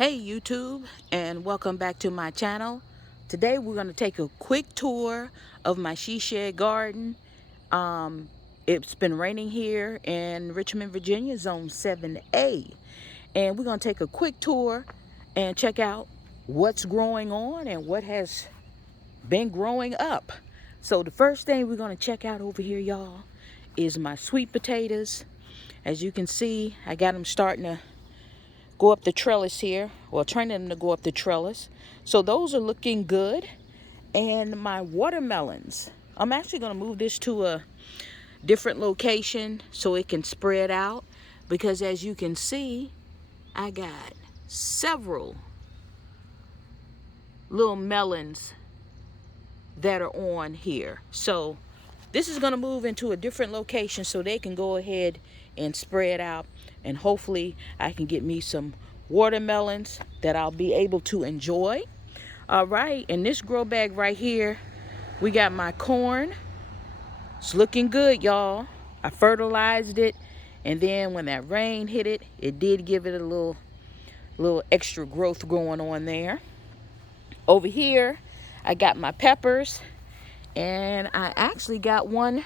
Hey YouTube, and welcome back to my channel. Today we're going to take a quick tour of my she shed garden. It's been raining here in Richmond, Virginia, zone 7A. And we're going to take a quick tour and check out what's growing on and what has been growing up. So the first thing we're going to check out over here, y'all, is my sweet potatoes. As you can see, I got them starting to go up the trellis here, or training them to go up the trellis. So those are looking good. And my watermelons, I'm actually going to move this to a different location so it can spread out, because as you can see, I got several little melons that are on here. So this is going to move into a different location so they can go ahead and spread out, and hopefully I can get me some watermelons that I'll be able to enjoy. All right, in this grow bag right here, we got my corn. It's looking good, y'all. I fertilized it, and then when that rain hit it, it did give it a little extra growth going on there. Over here, I got my peppers, and I actually got one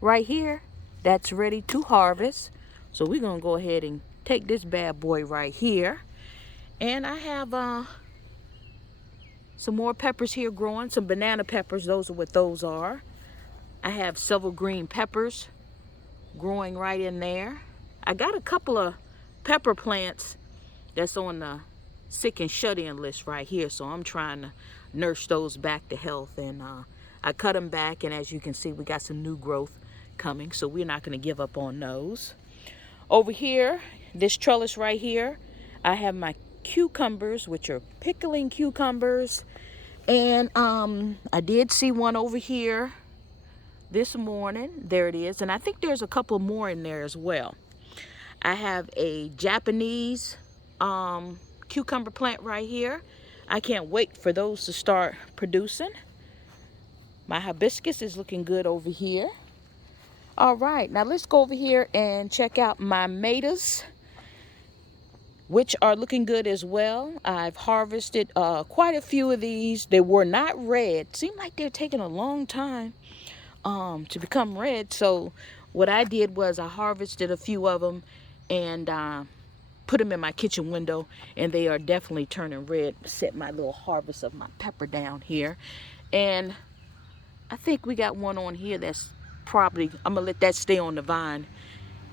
right here that's ready to harvest. So we're gonna go ahead and take this bad boy right here. And I have some more peppers here growing, some banana peppers. Those are what those are. I have several green peppers growing right in there. I got a couple of pepper plants that's on the sick and shut-in list right here, so I'm trying to nurse those back to health. And I cut them back, and as you can see, we got some new growth coming, so we're not going to give up on those. Over here, this trellis right here, I have my cucumbers, which are pickling cucumbers. And I did see one over here this morning. There it is. And I think there's a couple more in there as well. I have a Japanese cucumber plant right here. I can't wait for those to start producing. My hibiscus is looking good over here. All right, now let's go over here and check out my tomatoes, which are looking good as well. I've harvested quite a few of these. They were not red. Seemed like they're taking a long time to become red. So what I did was I harvested a few of them and put them in my kitchen window, and they are definitely turning red. Set my little harvest of my pepper down here. And I think we got one on here that's probably, I'm gonna let that stay on the vine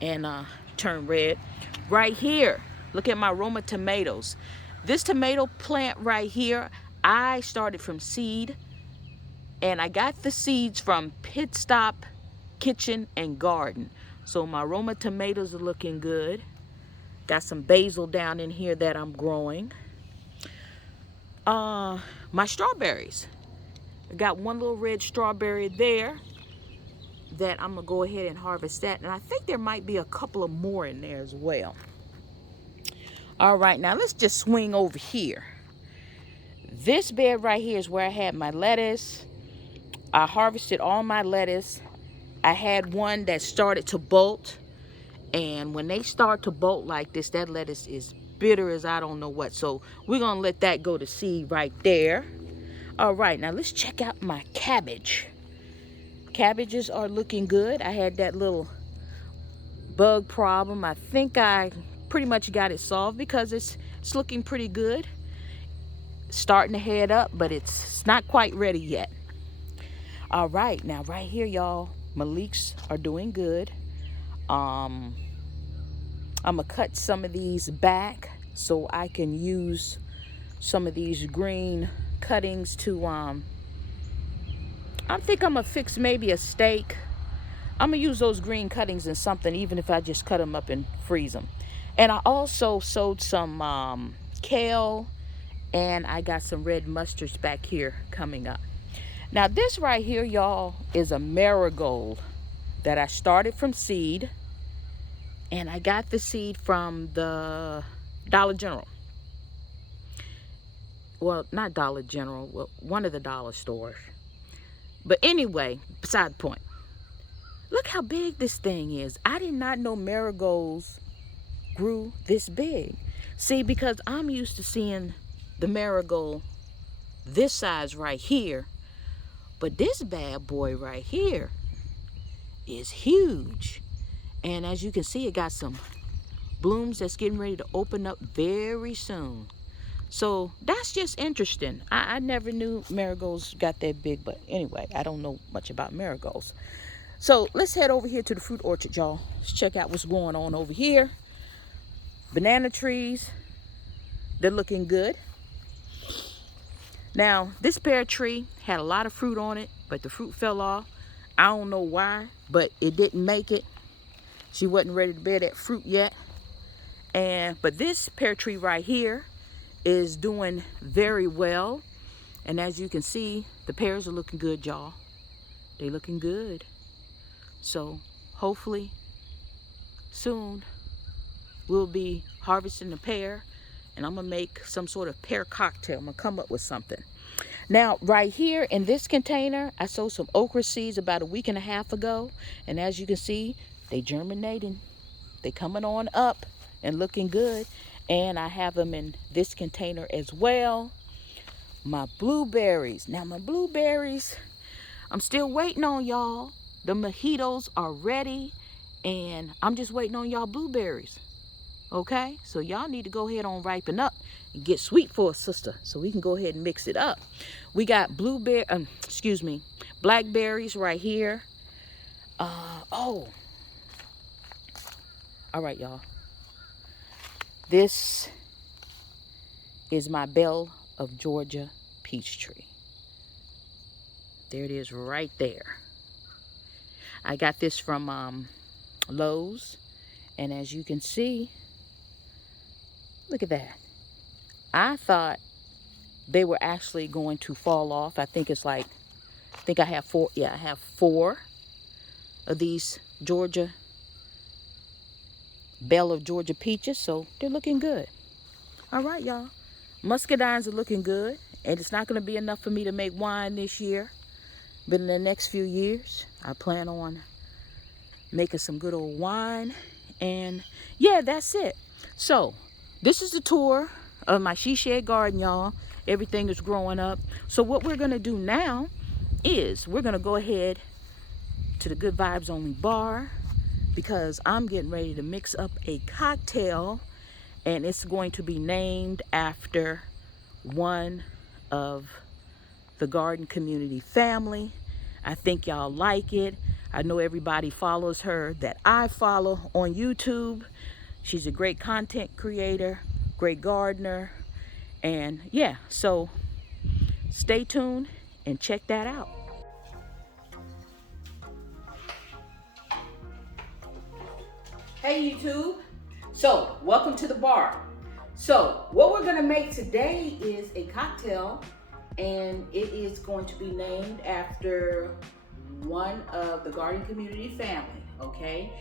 and turn red. Right here, look at my Aroma Tomatoes. This tomato plant right here, I started from seed, and I got the seeds from Pit Stop Kitchen and Garden. So my Aroma Tomatoes are looking good. Got some basil down in here that I'm growing. My strawberries, I got one little red strawberry there that I'm gonna go ahead and harvest that, and I think there might be a couple of more in there as well. All right, now let's just swing over here. This bed right here is where I had my lettuce. I harvested all my lettuce. I had one that started to bolt, and when they start to bolt like this, that lettuce is bitter as I don't know what. So we're gonna let that go to seed right there. All right, now let's check out my cabbage. Cabbages are looking good. I had that little bug problem. I think I pretty much got it solved, because it's looking pretty good. Starting to head up, but it's not quite ready yet. All right, now right here, y'all, my leeks are doing good. I'm gonna cut some of these back so I can use some of these green cuttings to I think I'm gonna fix maybe a steak. I'm gonna use those green cuttings in something, even if I just cut them up and freeze them. And I also sowed some kale, and I got some red mustards back here coming up. Now this right here, y'all, is a marigold that I started from seed, and I got the seed from the Dollar General. Well, not Dollar General, well, one of the dollar stores. But anyway, beside the point. Look how big this thing is. I did not know marigolds grew this big. See, because I'm used to seeing the marigold this size right here, but this bad boy right here is huge. And as you can see, it got some blooms that's getting ready to open up very soon. So that's just interesting. I never knew marigolds got that big, but anyway, I don't know much about marigolds. So let's head over here to the fruit orchard, y'all. Let's check out what's going on over here. Banana trees, they're looking good. Now, this pear tree had a lot of fruit on it, but the fruit fell off. I don't know why, but it didn't make it. She wasn't ready to bear that fruit yet. But this pear tree right here is doing very well. And as you can see, the pears are looking good, y'all. They're looking good. So hopefully soon we'll be harvesting the pear, and I'm gonna make some sort of pear cocktail. I'm gonna come up with something. Now, right here in this container, I sowed some okra seeds about a week and a half ago. And as you can see, they germinating. They coming on up and looking good. And I have them in this container as well. My blueberries. Now, my blueberries, I'm still waiting on y'all. The mojitos are ready, and I'm just waiting on y'all blueberries. Okay, so y'all need to go ahead on ripen up and get sweet for us, sister, so we can go ahead and mix it up. We got blackberries right here. All right, y'all. This is my Belle of Georgia peach tree. There it is right there. I got this from Lowe's, and as you can see, look at that. I thought they were actually going to fall off. I think I have four. Yeah, I have 4 of these Belle of Georgia peaches, so they're looking good. All right, y'all. Muscadines are looking good, and it's not going to be enough for me to make wine this year. But in the next few years, I plan on making some good old wine. And yeah, that's it. So this is the tour of my she shed garden, y'all. Everything is growing up. So what we're going to do now is we're going to go ahead to the Good Vibes Only bar, because I'm getting ready to mix up a cocktail, and it's going to be named after one of the garden community family. I think y'all like it. I know everybody follows her that I follow on YouTube. She's a great content creator, great gardener, and yeah, so stay tuned and check that out. Hey YouTube, so welcome to the bar. So what we're gonna make today is a cocktail, and it is going to be named after one of the garden community family, okay?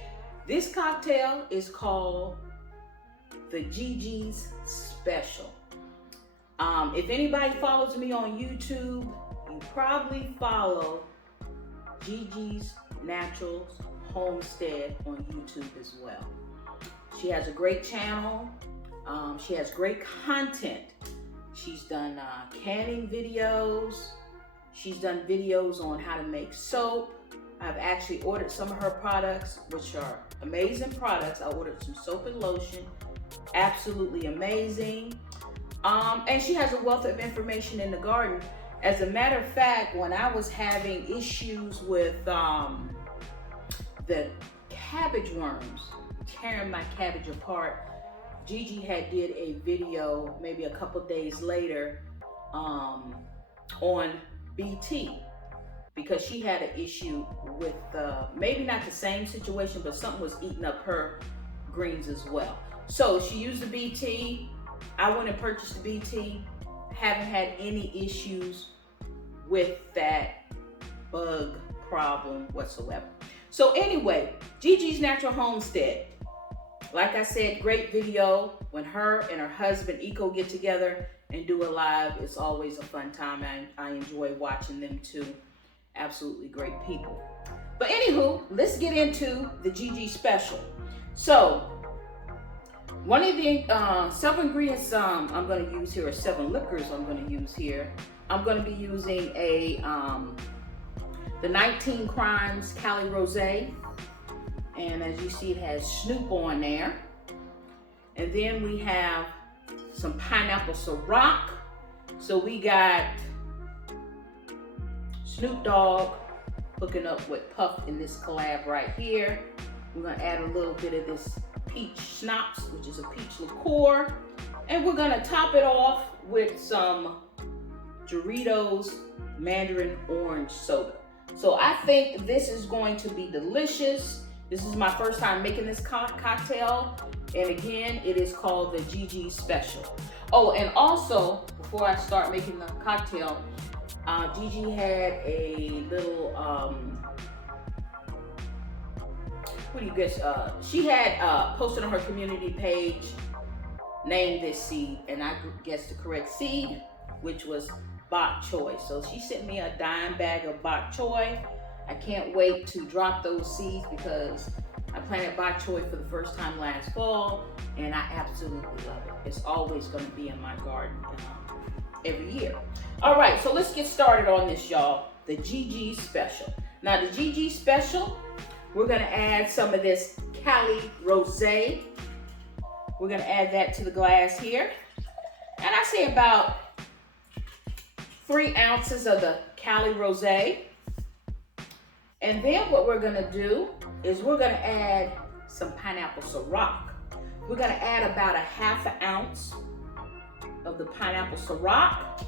This cocktail is called the Gigi's Special. If anybody follows me on YouTube, you probably follow Gigi's Naturals Homestead on YouTube as well. She has a great channel. She has great content. She's done canning videos. She's done videos on how to make soap. I've actually ordered some of her products, which are amazing products. I ordered some soap and lotion. Absolutely amazing. And she has a wealth of information in the garden. As a matter of fact, when I was having issues with the cabbage worms, tearing my cabbage apart, Gigi had did a video maybe a couple days later on BT, because she had an issue with maybe not the same situation, but something was eating up her greens as well. So she used the BT. I went and purchased the BT. Haven't had any issues with that bug problem whatsoever. So anyway, Gigi's Natural Homestead. Like I said, great video. When her and her husband Eco get together and do a live, it's always a fun time. I enjoy watching them too. Absolutely great people. But anywho, let's get into the Gigi Special. So One of the 7 ingredients I'm going to use here, or 7 liquors I'm going to use here. I'm going to be using the 19 Crimes Cali Rosé, and as you see, it has Snoop on there. And then we have some pineapple Ciroc. So we got Snoop Dogg hooking up with Puff in this collab right here. We're gonna add a little bit of this peach schnapps, which is a peach liqueur. And we're gonna top it off with some Doritos Mandarin Orange Soda. So I think this is going to be delicious. This is my first time making this cocktail. And again, it is called the GG Special. Oh, and also, before I start making the cocktail, Gigi had a little, what do you guess? She had posted on her community page, name this seed, and I guessed the correct seed, which was bok choy. So she sent me a dime bag of bok choy. I can't wait to drop those seeds because I planted bok choy for the first time last fall, and I absolutely love it. It's always going to be in my garden every year. All right, so let's get started on this, y'all. The GG Special. Now, the GG Special, we're going to add some of this Cali Rosé. We're going to add that to the glass here. And I say about 3 ounces of the Cali Rosé. And then what we're going to do is we're going to add some pineapple Ciroc. We're going to add about a 1/2 ounce of the pineapple Ciroc.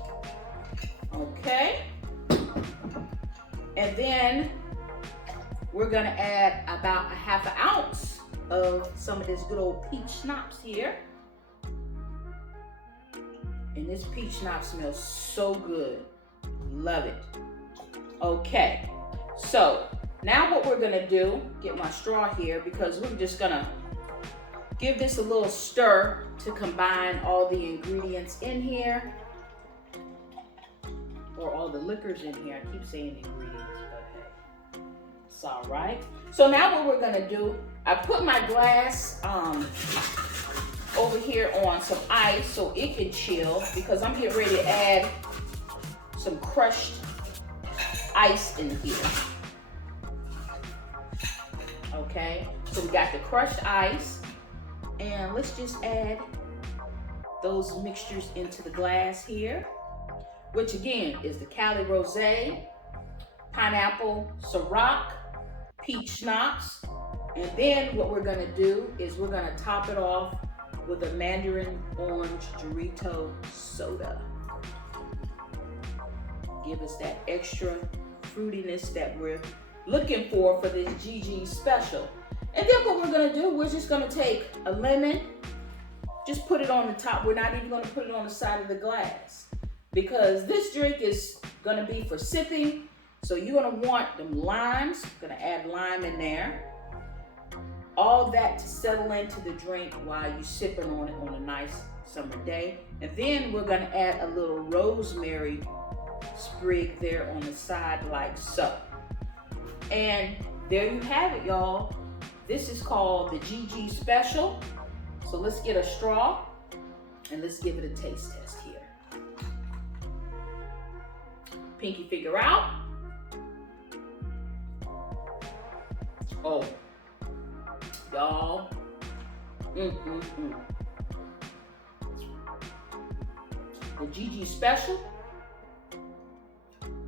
Okay. And then we're going to add about a 1/2 ounce of some of this good old peach schnapps here. And this peach schnapps smells so good. Love it. Okay. So now what we're gonna do, get my straw here, because we're just gonna give this a little stir to combine all the ingredients in here, or all the liquors in here. I keep saying ingredients, but hey, it's all right. So now what we're gonna do, I put my glass over here on some ice so it can chill, because I'm getting ready to add some crushed ice in here. Okay, so we got the crushed ice, and let's just add those mixtures into the glass here, which again is the Cali Rosé, pineapple Ciroc, peach schnapps, and then what we're gonna do is we're gonna top it off with a Mandarin Orange Dorito soda. Give us that extra fruitiness that we're looking for this GG Special. And then what we're gonna do, we're just gonna take a lemon, just put it on the top. We're not even gonna put it on the side of the glass, because this drink is gonna be for sipping. So you're gonna want them limes, gonna add lime in there. All that to settle into the drink while you're sipping on it on a nice summer day. And then we're gonna add a little rosemary sprig there on the side like so. And there you have it, y'all. This is called the GG Special. So let's get a straw and let's give it a taste test here. Pinky finger out. Oh, y'all. The GG Special.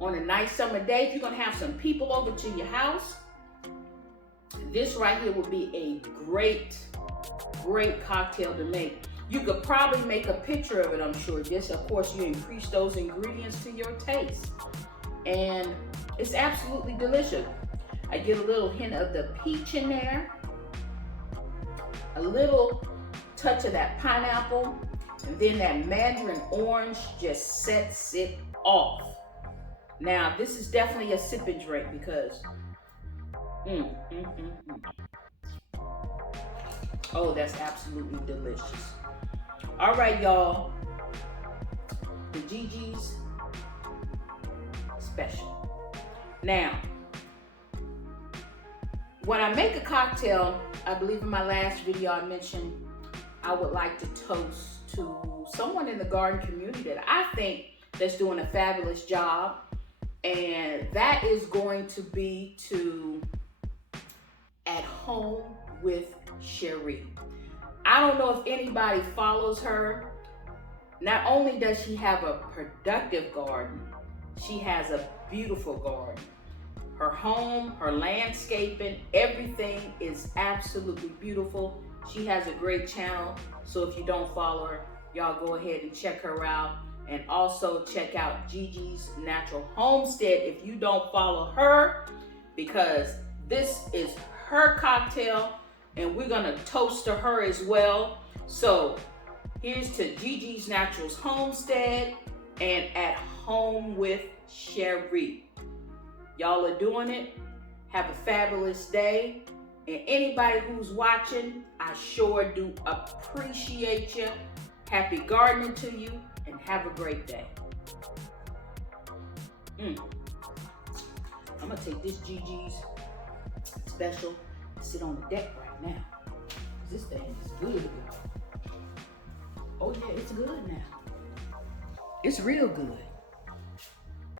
On a nice summer day, if you're gonna have some people over to your house, this right here would be a great cocktail to make. You could probably make a picture of it, I'm sure. Just, of course, you increase those ingredients to your taste. And it's absolutely delicious. I get a little hint of the peach in there, a little touch of that pineapple, and then that mandarin orange just sets it off. Now, this is definitely a sipping drink because, oh, that's absolutely delicious. All right, y'all, the GG's Special. Now, when I make a cocktail, I believe in my last video I mentioned I would like to toast to someone in the garden community that I think that's doing a fabulous job. And that is going to be to At Home with Cherie. I don't know if anybody follows her. Not only does she have a productive garden, she has a beautiful garden. Her home, her landscaping, everything is absolutely beautiful. She has a great channel, so if you don't follow her, y'all go ahead and check her out. And also check out Gigi's Natural Homestead if you don't follow her, because this is her cocktail and we're gonna toast to her as well. So here's to Gigi's Naturals Homestead and At Home with Cherie. Y'all are doing it. Have a fabulous day. And anybody who's watching, I sure do appreciate you. Happy gardening to you and have a great day. I'm gonna take this Gigi's special and sit on the deck right now. This thing is good, y'all. Oh yeah, it's good now. It's real good.